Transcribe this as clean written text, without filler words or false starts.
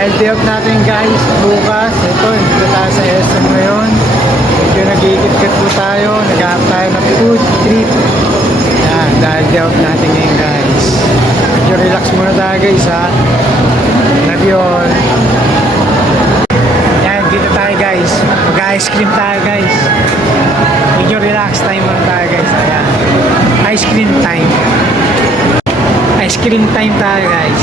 Dahil day off natin guys, bukas, ito, dito tayo sa SM ngayon. Medyo nag-iikit-kit po tayo, nag-aap tayo ng food trip. Yan, dahil day off natin ngayon guys. Medyo relax muna tayo guys ha. Love you all. Yan, dito tayo guys. Mag-ice cream tayo guys. Medyo relax time muna tayo guys. Ayan. Ice cream time. Ice cream time tayo guys.